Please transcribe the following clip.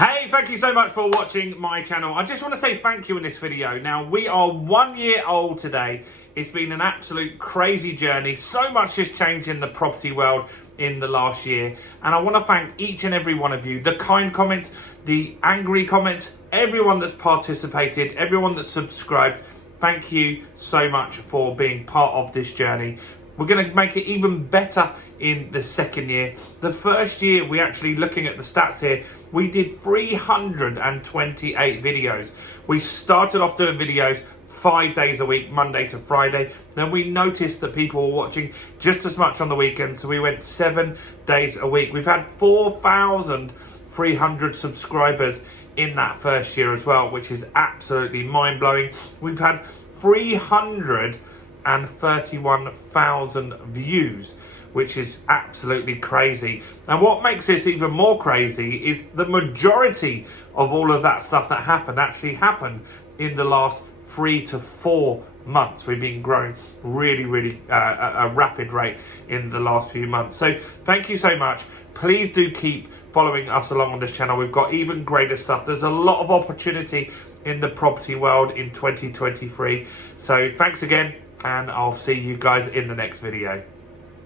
Hey, thank you so much for watching my channel. I just want to say thank you in this video. Now, we are 1 year old today. It's been an absolute crazy journey. So much has changed in the property world in the last year. And I want to thank each and every one of you. The kind comments, the angry comments, everyone that's participated, everyone that's subscribed. Thank you so much for being part of this journey. We're going to make it even better in the second year. The first year, we actually, looking at the stats here, we did 328 videos. We started off doing videos 5 days a week, Monday to Friday. Then we noticed that people were watching just as much on the weekends, so we went 7 days a week. We've had 4,300 subscribers in that first year as well, which is absolutely mind-blowing. We've had 331,000 views, which is absolutely crazy. And what makes this even more crazy is the majority of all of that stuff that actually happened in the last 3 to 4 months. We've been growing really at a rapid rate in the last few months. So thank you so much. Please do keep following us along on this channel. We've got even greater stuff. There's a lot of opportunity in the property world in 2023. So thanks again, and I'll see you guys in the next video.